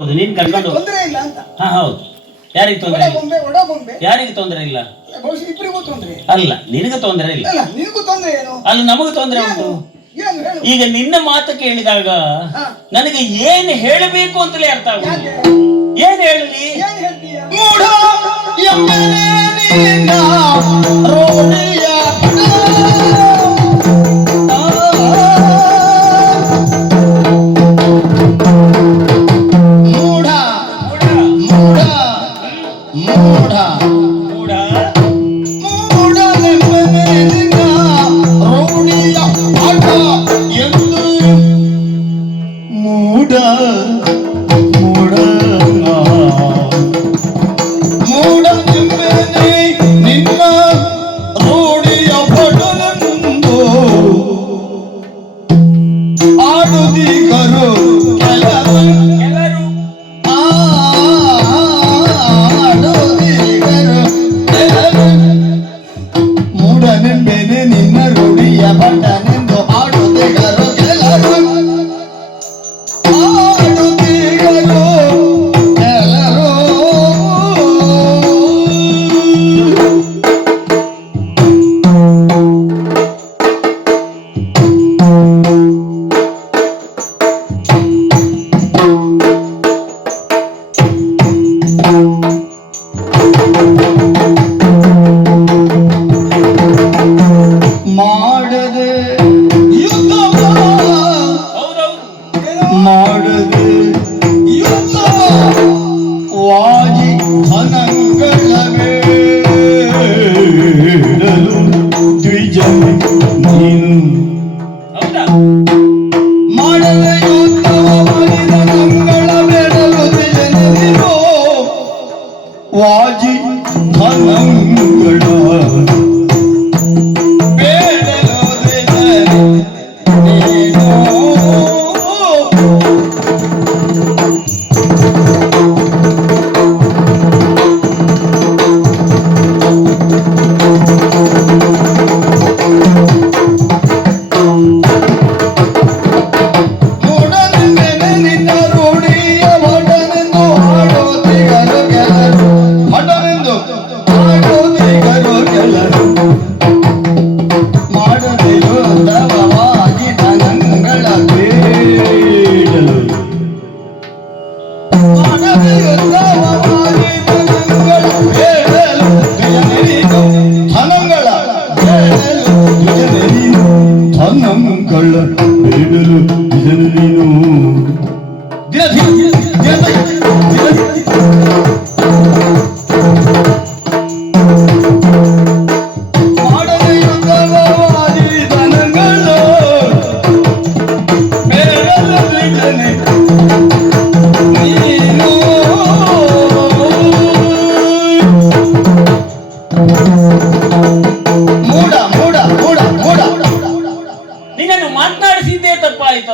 ಹೌದು ನೀನ್ ಕರ್ಕೊಂಡು ತೊಂದರೆ ಇಲ್ಲ ಅಂತ. ಹಾ ಹೌದು. ಯಾರಿಗೆ ತೊಂದರೆ ಇಲ್ಲ? ಒಡಗೊಂಬೆ ಒಡಗೊಂಬೆ ಯಾರಿಗೆ ತೊಂದರೆ ಇಲ್ಲ? ಬಹುಶಃ ಇಬ್ಬರಿಗೂ ತೊಂದರೆ ಅಲ್ಲ ನಿನಗೆ ತೊಂದರೆ ಇಲ್ಲ. ಅಲ್ಲ ನಿನಗೂ ತೊಂದರೆ ಏನು? ಅಲ್ಲ ನಮಗೆ ತೊಂದರೆ ಉಂಟು. ಈಗ ನಿನ್ನ ಮಾತು ಕೇಳಿದಾಗ ನನಗೆ ಏನ್ ಹೇಳಬೇಕು ಅಂತಲೇ ಅರ್ಥ ಆಗುತ್ತೆ ಏನ್ ಹೇಳಲಿ? ಮೂಢ যদি করো খেলা ಧನಗಳ ಬೇಡಲು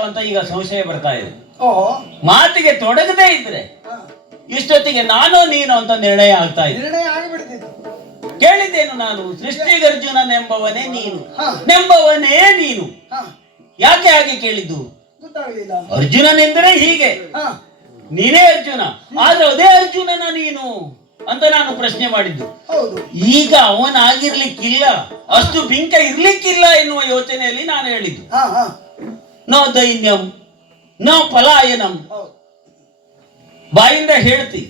ಅಂತ ಈಗ ಸಂಶಯ ಬರ್ತಾ ಇದೆ. ಮಾತಿಗೆ ತೊಡಗದೇ ಇದ್ರೆ ಇಷ್ಟೊತ್ತಿಗೆ ನಾನು ನೀನು ಅಂತ ನಿರ್ಣಯ ಆಗ್ತಾ ಇದೆ. ಕೇಳಿದ್ದೇನು ನಾನು? ಸೃಷ್ಟಿಗರ್ಜುನನೆಂಬವನೇ ನೀನು. ಹಾ. ನೆಂಬವನೇ ನೀನು. ಯಾಕೆ ಹಾಗೆ ಕೇಳಿದ್ದು? ಅರ್ಜುನನೆಂದರೆ ಹೀಗೆ. ನೀನೇ ಅರ್ಜುನ ಆದ್ರೆ ಅದೇ ಅರ್ಜುನನ ನೀನು ಅಂತ ನಾನು ಪ್ರಶ್ನೆ ಮಾಡಿದ್ದು. ಈಗ ಅವನಾಗಿರ್ಲಿಕ್ಕಿಲ್ಲ ಅಷ್ಟು ಬಿಂಕ ಇರ್ಲಿಕ್ಕಿಲ್ಲ ಎನ್ನುವ ಯೋಚನೆಯಲ್ಲಿ ನಾನು ಹೇಳಿದ್ದು. ನೋ ದೈನ್ಯಂ ನೋ ಪಲಾಯನಂ. ಬಾಯಿಂದ ಹೇಳ್ತಿ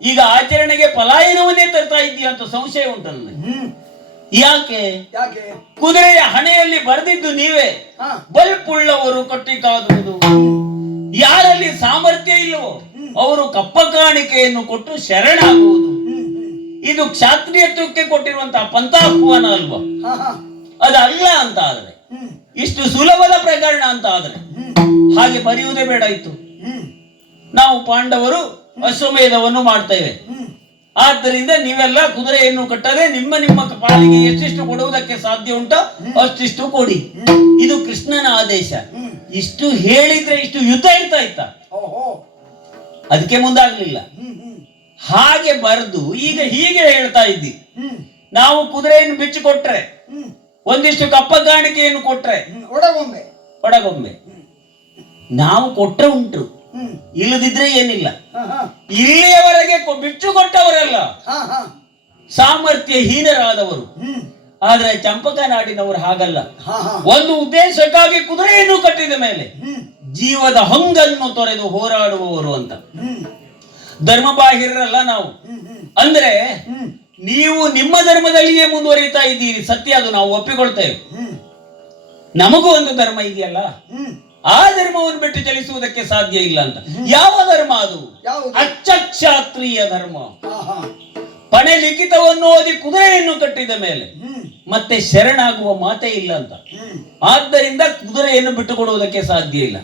ಈಗ ಆಚರಣೆಗೆ ಪಲಾಯನವನ್ನೇ ತರ್ತಾ ಇದೀಯ ಅಂತ ಸಂಶಯ ಉಂಟಲ್ಲ ಯಾಕೆ? ಕುದುರೆಯ ಹಣೆಯಲ್ಲಿ ಬರೆದಿದ್ದು ನೀವೇ. ಬಲ್ಪುಳ್ಳವರು ಬಲ್ಪುಳ್ಳವರು ಕಟ್ಟಿಕಾದುವುದು ಯಾರಲ್ಲಿ ಸಾಮರ್ಥ್ಯ ಇಲ್ಲವೋ ಅವರು ಕಪ್ಪ ಕಾಣಿಕೆಯನ್ನು ಕೊಟ್ಟು ಶರಣಾಗುವುದು. ಇದು ಕ್ಷಾತ್ರಿಯತ್ವಕ್ಕೆ ಕೊಟ್ಟಿರುವಂತಹ ಪಂಥಾಹ್ವಾನ ಅಲ್ವಾ? ಅದಲ್ಲ ಅಂತ ಆದ್ರೆ ಇಷ್ಟು ಸುಲಭದ ಪ್ರಕರಣ ಅಂತ ಆದ್ರೆ ಹಾಗೆ ಬರೆಯುವುದೇ ಬೇಡ ಇತ್ತು. ನಾವು ಪಾಂಡವರು ಅಶ್ವಮೇಧವನ್ನು ಮಾಡ್ತೇವೆ. ಆದ್ದರಿಂದ ನೀವೆಲ್ಲ ಕುದುರೆಯನ್ನು ಕಟ್ಟದೆ ನಿಮ್ಮ ನಿಮ್ಮ ಪಾಲಿಗೆ ಎಷ್ಟಿಷ್ಟು ಕೊಡುವುದಕ್ಕೆ ಸಾಧ್ಯ ಉಂಟೋ ಅಷ್ಟಿಷ್ಟು ಕೊಡಿ. ಇದು ಕೃಷ್ಣನ ಆದೇಶ. ಇಷ್ಟು ಹೇಳಿದ್ರೆ ಇಷ್ಟು ಯುದ್ಧ ಇರ್ತಾ ಇತ್ತ. ಅದಕ್ಕೆ ಮುಂದಾಗ್ಲಿಲ್ಲ. ಹಾಗೆ ಬರೆದು ಈಗ ಹೀಗೆ ಹೇಳ್ತಾ ಇದ್ದಿ. ನಾವು ಕುದುರೆಯನ್ನು ಬಿಚ್ಚಿ ಕೊಟ್ರೆ ಹ್ಮ್ ಒಂದಿಷ್ಟು ಕಪ್ಪ ಕಾಣಿಕೆಯನ್ನು ಕೊಟ್ರೆ ಒಡಗೊಂಬೆ ಒಡಗೊಂಬೆ ನಾವು ಕೊಟ್ರೆ ಉಂಟು. ಇಲ್ಲದಿದ್ರೆ ಏನಿಲ್ಲ. ಇಲ್ಲಿಯವರೆಗೆ ಬಿಚ್ಚು ಕೊಟ್ಟವರಲ್ಲ ಸಾಮರ್ಥ್ಯ ಹೀನರಾದವರು ಆದ್ರೆ ಚಂಪಕ ನಾಡಿನವರು ಹಾಗಲ್ಲ. ಒಂದು ಉದ್ದೇಶಕ್ಕಾಗಿ ಕುದುರೆಯನ್ನು ಕಟ್ಟಿದ ಮೇಲೆ ಜೀವದ ಹಂಗನ್ನು ತೊರೆದು ಹೋರಾಡುವವರು ಅಂತ. ಧರ್ಮ ಧರ್ಮಬಾಹಿರರಲ್ಲ ನಾವು. ಅಂದ್ರೆ ನೀವು ನಿಮ್ಮ ಧರ್ಮದಲ್ಲಿಯೇ ಮುಂದುವರಿತಾ ಇದ್ದೀರಿ ಸತ್ಯ ಅದು ನಾವು ಒಪ್ಪಿಕೊಳ್ತೇವೆ ನಮಗೂ ಒಂದು ಧರ್ಮ ಇದೆಯಲ್ಲ? ಆ ಧರ್ಮವನ್ನು ಬಿಟ್ಟು ಚಲಿಸುವುದಕ್ಕೆ ಸಾಧ್ಯ ಇಲ್ಲ ಅಂತ. ಯಾವ ಧರ್ಮ ಅದು? ಅಚ್ಚಕ್ಷಾತ್ರೀಯ ಧರ್ಮ. ಪಣೆ ಲಿಖಿತವನ್ನು ಓದಿ ಕುದುರೆಯನ್ನು ಕಟ್ಟಿದ ಮೇಲೆ ಮತ್ತೆ ಶರಣಾಗುವ ಮಾತೇ ಇಲ್ಲ ಅಂತ. ಆದ್ದರಿಂದ ಕುದುರೆಯನ್ನು ಬಿಟ್ಟುಕೊಡುವುದಕ್ಕೆ ಸಾಧ್ಯ ಇಲ್ಲ.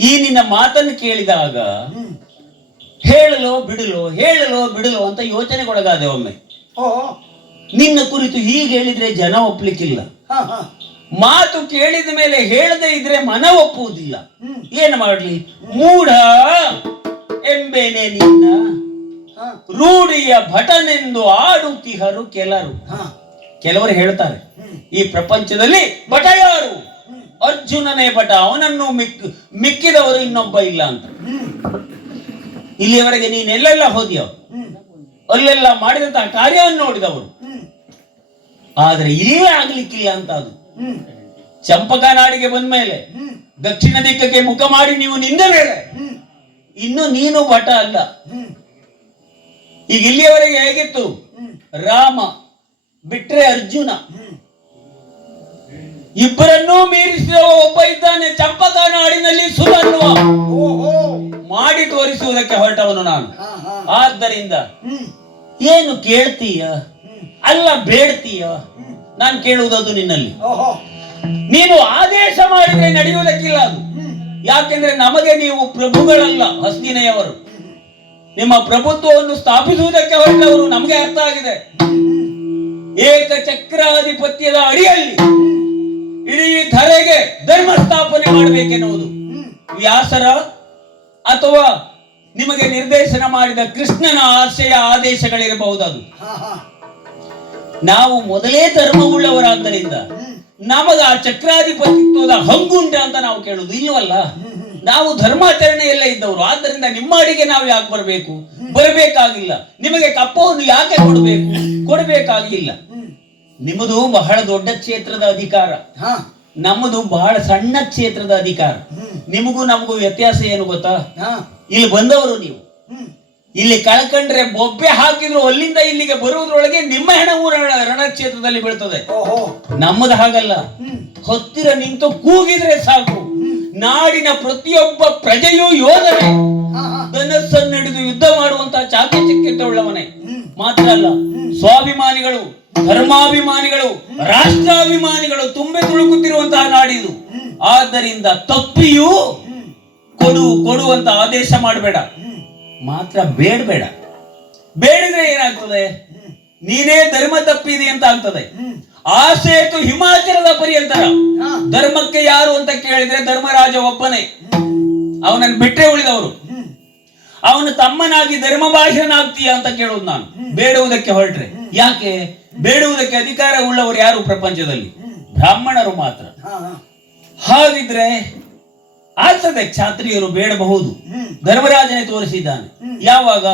ಈ ನಿನ್ನ ಮಾತನ್ನು ಕೇಳಿದಾಗ ಹೇಳಲು ಬಿಡಲೋ ಹೇಳಲೋ ಬಿಡಲೋ ಅಂತ ಯೋಚನೆಗೊಳಗಾದೆ ಒಮ್ಮೆ. ಓ. ನಿನ್ನ ಕುರಿತು ಹೀಗೆ ಹೇಳಿದ್ರೆ ಜನ ಒಪ್ಲಿಕ್ಕಿಲ್ಲ. ಮಾತು ಕೇಳಿದ ಮೇಲೆ ಹೇಳದೆ ಇದ್ರೆ ಮನ ಒಪ್ಪುವುದಿಲ್ಲ. ಏನು ಮಾಡಲಿ? ಮೂಢ ಎಂಬೇನೆ ನಿನ್ನ ರೂಢಿಯ ಭಟನೆಂದು ಆಡುತ್ತಿಹರು ಕೆಲರು. ಹಾ. ಕೆಲವರು ಹೇಳ್ತಾರೆ ಈ ಪ್ರಪಂಚದಲ್ಲಿ ಭಟ ಯಾರು? ಅರ್ಜುನನೇ ಭಟ ಅವನನ್ನು ಮಿಕ್ ಮಿಕ್ಕಿದವರು ಇನ್ನೊಬ್ಬ ಇಲ್ಲ ಅಂತ. ಇಲ್ಲಿಯವರೆಗೆ ನೀನ್ ಎಲ್ಲೆಲ್ಲ ಹೋದ್ಯೋ? ಅಲ್ಲೆಲ್ಲ ಮಾಡಿದಂತಹ ಕಾರ್ಯವನ್ನು ನೋಡಿದವರು ಆದ್ರೆ ಇಲ್ಲೇ ಆಗ್ಲಿಕ್ಕಿಲ್ಲ ಅಂತ ಅದು. ಚಂಪಕ ನಾಡಿಗೆ ಬಂದ ಮೇಲೆ ದಕ್ಷಿಣ ದಿಕ್ಕಕ್ಕೆ ಮುಖ ಮಾಡಿ ನೀವು ನಿಂದ ಮೇಲೆ. ಇನ್ನು ನೀನು ಭಟ ಅಲ್ಲ. ಈಗ ಇಲ್ಲಿಯವರೆಗೆ ಹೇಗಿತ್ತು? ರಾಮ ಬಿಟ್ರೆ ಅರ್ಜುನ. ಇಬ್ಬರನ್ನೂ ಮೀರಿಸಿದ ಒಬ್ಬ ಇದ್ದಾನೆ. ಚಂಪಕ ನಾಡಿನಲ್ಲಿ ಸುಲನ್ನುವ ಮಾಡಿ ತೋರಿಸುವುದಕ್ಕೆ ಹೊರಟವನು ನಾನು. ಆದ್ದರಿಂದ ಏನು ಕೇಳ್ತೀಯ? ಅಲ್ಲ ಬೇಡ್ತೀಯ? ನಾನು ಕೇಳುವುದದು ನಿನ್ನಲ್ಲಿ. ನೀನು ಆದೇಶ ಮಾಡಿದ್ರೆ ನಡೆಯುವುದಕ್ಕಿಲ್ಲ ಅದು. ಯಾಕೆಂದ್ರೆ ನಮಗೆ ನೀವು ಪ್ರಭುಗಳಲ್ಲ ಹಸ್ತಿನೆಯವರು. ನಿಮ್ಮ ಪ್ರಭುತ್ವವನ್ನು ಸ್ಥಾಪಿಸುವುದಕ್ಕೆ ಹೊರಟವರು ನಮಗೆ ಅರ್ಥ ಆಗಿದೆ. ಏಕ ಚಕ್ರಾಧಿಪತ್ಯದ ಅಡಿಯಲ್ಲಿ ಇಡೀ ಧರೆಗೆ ಧರ್ಮ ಸ್ಥಾಪನೆ ಮಾಡಬೇಕೆನ್ನುವುದು ವ್ಯಾಸರ ಅಥವಾ ನಿಮಗೆ ನಿರ್ದೇಶನ ಮಾಡಿದ ಕೃಷ್ಣನ ಆಶಯ ಆದೇಶಗಳಿರಬಹುದು ಅದು ಹಾ ಹಾ ನಾವು ಮೊದಲೇ ಧರ್ಮವುಳ್ಳವರಾದ್ದರಿಂದ ನಮಗ ಆ ಚಕ್ರಾಧಿಪತಿತ್ವದ ಹಂಗುಂಟ ಅಂತ ನಾವು ಕೇಳುದು ಇಲ್ಲವಲ್ಲ ನಾವು ಧರ್ಮಾಚರಣೆಯಲ್ಲೇ ಇದ್ದವರು, ಆದ್ದರಿಂದ ನಿಮ್ಮ ಅಡಿಗೆ ನಾವು ಯಾಕೆ ಬರಬೇಕು? ಬರಬೇಕಾಗಿಲ್ಲ. ನಿಮಗೆ ಕಪ್ಪವನ್ನು ಯಾಕೆ ಕೊಡಬೇಕು? ಕೊಡಬೇಕಾಗಿಲ್ಲ. ನಿಮ್ಮದು ಬಹಳ ದೊಡ್ಡ ಕ್ಷೇತ್ರದ ಅಧಿಕಾರ. ನಮ್ಮದು ಬಹಳ ಸಣ್ಣ ಕ್ಷೇತ್ರದ ಅಧಿಕಾರ. ನಿಮಗೂ ನಮಗೂ ವ್ಯತ್ಯಾಸ ಏನು ಗೊತ್ತಾ? ಇಲ್ಲಿ ಬಂದವರು ನೀವು. ಇಲ್ಲಿ ಕಳ್ಕಂಡ್ರೆ ಬೊಬ್ಬೆ ಹಾಕಿದ್ರು ಅಲ್ಲಿಂದ ಇಲ್ಲಿಗೆ ಬರುವುದರೊಳಗೆ ನಿಮ್ಮ ಹೆಣವು ರಣ- ರಣಕ್ಷೇತ್ರದಲ್ಲಿ ಬೀಳ್ತದೆ. ನಮ್ಮದು ಹಾಗಲ್ಲ. ಹತ್ತಿರ ನಿಂತು ಕೂಗಿದ್ರೆ ಸಾಕು. ನಾಡಿನ ಪ್ರತಿಯೊಬ್ಬ ಪ್ರಜೆಯೂ ಯೋಧನೆ. ಧನಸ್ಸನ್ನು ಹಿಡಿದು ಯುದ್ಧ ಮಾಡುವಂತಹ ಚಾಕಚಕ್ಯತೆ ಉಳ್ಳವನೇ ಮಾತ್ರ ಅಲ್ಲ, ಸ್ವಾಭಿಮಾನಿಗಳು, ಧರ್ಮಾಭಿಮಾನಿಗಳು, ರಾಷ್ಟ್ರಾಭಿಮಾನಿಗಳು ತುಂಬಿ ತುಳುಕುತ್ತಿರುವಂತಹ ನಾಡಿದು. ಆದ್ದರಿಂದ ತಪ್ಪಿಯೂ ಕೊಡು, ಕೊಡುವಂತ ಆದೇಶ ಮಾಡಬೇಡ. ಮಾತ್ರ ಬೇಡಬೇಡ. ಬೇಡಿದ್ರೆ ಏನಾಗ್ತದೆ? ನೀನೇ ಧರ್ಮ ತಪ್ಪಿದೆ ಅಂತ ಆಗ್ತದೆ. ಆ ಸೇತು ಹಿಮಾಚಲದ ಪರ್ಯಂತರ. ಧರ್ಮಕ್ಕೆ ಯಾರು ಅಂತ ಕೇಳಿದ್ರೆ ಧರ್ಮರಾಜ ಒಬ್ಬನೇ. ಅವನನ್ನು ಬಿಟ್ಟರೆ ಉಳಿದವರು. ಅವನು ತಮ್ಮನಾಗಿ ಧರ್ಮಭಾಷನಾಗ್ತೀಯ ಅಂತ ಕೇಳೋದು ನಾನು. ಬೇಡುವುದಕ್ಕೆ ಹೊರಟ್ರೆ. ಯಾಕೆ? ಬೇಡುವುದಕ್ಕೆ ಅಧಿಕಾರ ಉಳ್ಳವರು ಯಾರು ಪ್ರಪಂಚದಲ್ಲಿ? ಬ್ರಾಹ್ಮಣರು ಮಾತ್ರ. ಹಾಗಿದ್ರೆ ಆಗ್ತದೆ ಕ್ಷಾತ್ರಿಯರು ಬೇಡಬಹುದು. ಧರ್ಮರಾಜನೇ ತೋರಿಸಿದ್ದಾನೆ. ಯಾವಾಗ?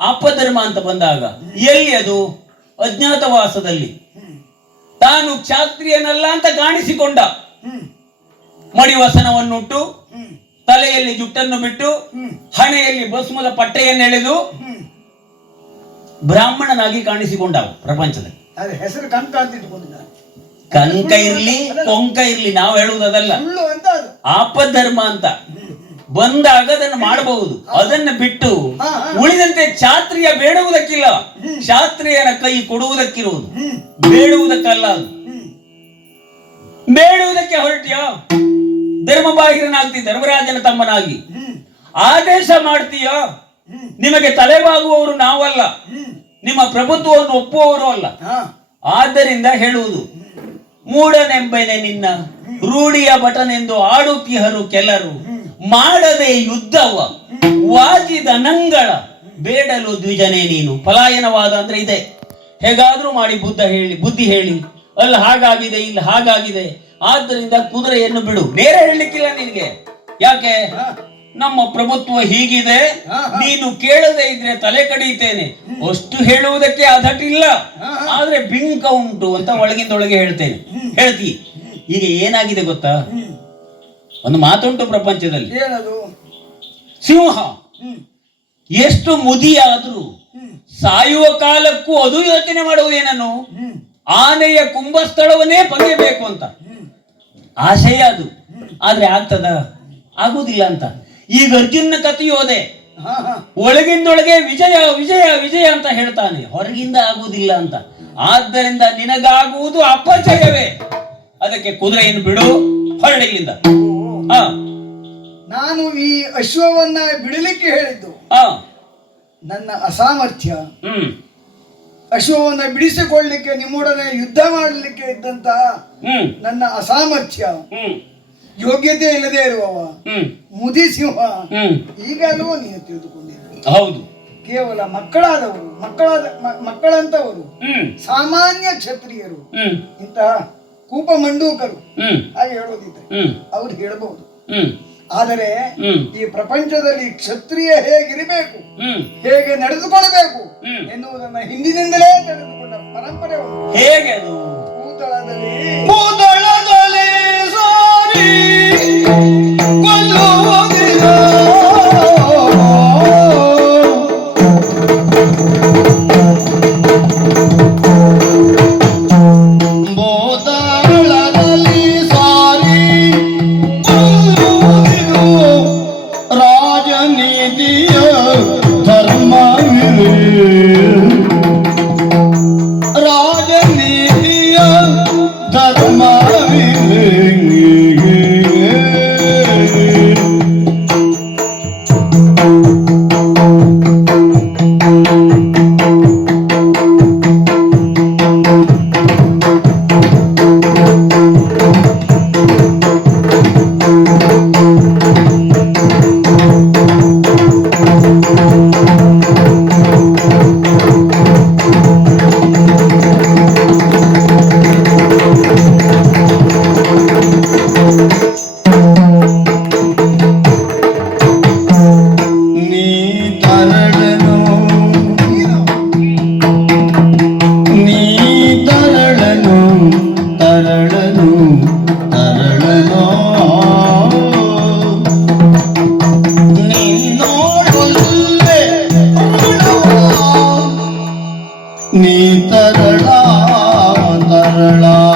ಅಪಧರ್ಮ ಅಂತ ಬಂದಾಗ. ಎಲ್ಲಿ ಅದು? ಅಜ್ಞಾತವಾಸದಲ್ಲಿ. ತಾನು ಕ್ಷಾತ್ರಿಯನಲ್ಲ ಅಂತ ಕಾಣಿಸಿಕೊಂಡ. ಮಡಿವಸನವನ್ನುಟ್ಟು ತಲೆಯಲ್ಲಿ ಜುಟ್ಟನ್ನು ಬಿಟ್ಟು ಹಣೆಯಲ್ಲಿ ಭಸ್ಮದ ಪಟ್ಟೆಯನ್ನು ಎಳೆದು ಬ್ರಾಹ್ಮಣನಾಗಿ ಕಾಣಿಸಿಕೊಂಡವು ಪ್ರಪಂಚದಲ್ಲಿ. ಹೆಸರು ಕಂಕ ಅಂತ ಕಂಕ ಇರ್ಲಿ ಕೊಂಕ ಇರ್ಲಿ ನಾವು ಹೇಳುವುದು ಅದಲ್ಲ. ಆಪಧರ್ಮ ಅಂತ ಬಂದಾಗ ಅದನ್ನು ಮಾಡಬಹುದು. ಅದನ್ನ ಬಿಟ್ಟು. ಉಳಿದಂತೆ ಚಾತ್ರಿಯ ಬೇಡುವುದಕ್ಕಿಲ್ಲ. ಚಾತ್ರಿಯನ ಕೈ ಕೊಡುವುದಕ್ಕಿರುವುದು. ಬೇಡುವುದಕ್ಕಲ್ಲ ಅದು. ಬೇಡುವುದಕ್ಕೆ ಹೊರಟಿಯಾ? ಧರ್ಮಬಾಹಿರನಾಗ್ತಿ ಧರ್ಮರಾಜನ ತಮ್ಮನಾಗಿ. ಆದೇಶ ಮಾಡ್ತೀಯ? ನಿಮಗೆ ತಲೆಬಾಗುವವರು ನಾವಲ್ಲ. ನಿಮ್ಮ ಪ್ರಭುತ್ವವನ್ನು ಒಪ್ಪುವವರು ಅಲ್ಲ. ಆದ್ದರಿಂದ ಹೇಳುವುದು ಮೂಢನೆಂಬೆನೆ ನಿನ್ನ ರೂಢಿಯ ಭಟನೆಂದು ಆಡುತ್ತಿಹರು ಕೆಲರು. ಮಾಡದೆ ಯುದ್ಧವ ವಾಜಿದ ನಂಗಳ ಬೇಡಲು ದ್ವಿಜನೇ ನೀನು. ಪಲಾಯನವಾದ ಅಂದ್ರೆ ಇದೆ. ಹೇಗಾದ್ರೂ ಮಾಡಿ ಬುದ್ಧ ಹೇಳಿ ಬುದ್ಧಿ ಹೇಳಿ. ಅಲ್ಲಿ ಹಾಗಾಗಿದೆ ಇಲ್ಲಿ ಹಾಗಾಗಿದೆ. ಆದ್ದರಿಂದ ಕುದುರೆಯನ್ನು ಬಿಡು. ನೇರ ಹೇಳಲಿಕ್ಕಿಲ್ಲ ನಿನಗೆ. ಯಾಕೆ? ನಮ್ಮ ಪ್ರಭುತ್ವ ಹೀಗಿದೆ. ನೀನು ಕೇಳದೆ ಇದ್ರೆ ತಲೆ ಕಡಿಯುತ್ತೇನೆ ಅಷ್ಟು ಹೇಳುವುದಕ್ಕೆ ಅದಟಿಲ್ಲ. ಆದ್ರೆ ಬಿಂಕ ಉಂಟು ಅಂತ ಒಳಗಿಂದೊಳಗೆ ಹೇಳ್ತೇನೆ. ಹೇಳ್ತಿ. ಈಗ ಏನಾಗಿದೆ ಗೊತ್ತಾ? ಒಂದು ಮಾತುಂಟು ಪ್ರಪಂಚದಲ್ಲಿ. ಸಿಂಹ. ಎಷ್ಟು ಮುದಿಯಾದ್ರೂ ಸಾಯುವ ಕಾಲಕ್ಕೂ ಅದು ಯೋಚನೆ ಮಾಡುವುದೇನನ್ನು? ಏನನ್ನು ಆನೆಯ ಕುಂಭಸ್ಥಳವನ್ನೇ ಪಡೆಯಬೇಕು ಅಂತ. ಆಶಯ ಅದು. ಆದ್ರೆ ಆಗ್ತದ? ಆಗುದಿಲ್ಲ ಅಂತ. ಈಗ ಅರ್ಜುನ ಕಥೆಯು ಅದೇ ಒಳಗಿಂದೊಳಗೆ ವಿಜಯ ವಿಜಯ ವಿಜಯ ಅಂತ ಹೇಳ್ತಾನೆ. ಹೊರಗಿಂದ ಆಗುವುದಿಲ್ಲ ಅಂತ. ಆದ್ದರಿಂದ ನಿನಗಾಗುವುದು ಅಪಚಯವೇ. ಅದಕ್ಕೆ ಕುದುರೆಯನ್ನು ಬಿಡು ಹೊರಡಿಲ್ಲಿಂದ ನಾನು ಈ ಅಶ್ವವನ್ನ ಬಿಡಲಿಕ್ಕೆ ಹೇಳಿದ್ದು. ಹ. ನನ್ನ ಅಸಾಮರ್ಥ್ಯ. ಹ್ಮ್. ಅಶ್ವವನ್ನ ಬಿಡಿಸಿಕೊಳ್ಳಲಿಕ್ಕೆ ನಿಮ್ಮೊಡನೆ ಯುದ್ಧ ಮಾಡಲಿಕ್ಕೆ ಇದ್ದಂತಹ ನನ್ನ ಅಸಾಮರ್ಥ್ಯ. ಯೋಗ್ಯತೆ ಇಲ್ಲದೆ ಇರುವವ. ಮುದಿ ಸಿಂಹ ಈಗಲೂ ನೀನು ತಿಳಿದುಕೊಂಡಿದ್ದೀನಿ ಹೌದು. ಕೇವಲ ಮಕ್ಕಳಾದವರು ಮಕ್ಕಳಾದ ಮಕ್ಕಳಂತವರು ಸಾಮಾನ್ಯ ಕ್ಷತ್ರಿಯರು ಇಂತಹ ಕೂಪ ಮಂಡೂಕರು ಹಾಗೆ ಹೇಳೋದಿದ್ರೆ ಅವ್ರು ಹೇಳಬಹುದು ಆದರೆ ಈ ಪ್ರಪಂಚದಲ್ಲಿ ಕ್ಷತ್ರಿಯ ಹೇಗಿರಬೇಕು ಹೇಗೆ ನಡೆದುಕೊಳ್ಳಬೇಕು. ಎನ್ನುವುದನ್ನ ಹಿಂದಿನಿಂದಲೇ ನಡೆದುಕೊಂಡ ಪರಂಪರೆ ಹೇಗೆ ಭೂತಳದಲ್ಲಿ ಭೂತಳದಲ್ಲಿ Sarala.